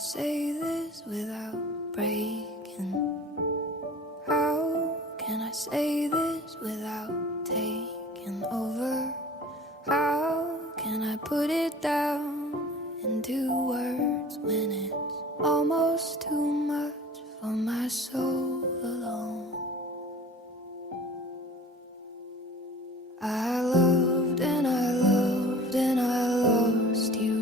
say this without breaking? How can I say this without taking over? How can I put it down into words when it's almost too much for my soul alone? I loved and I loved and I lost you.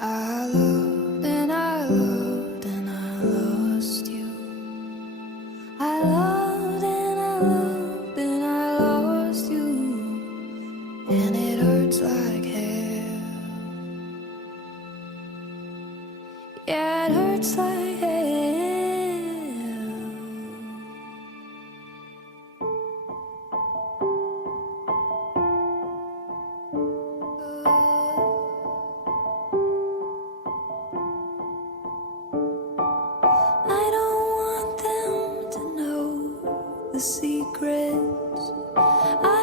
I loved and I loved and I lost you. I loved and I loved and I lost you. And it hurts like hell. Yeah, it hurts like hell. I don't want them to know the secrets I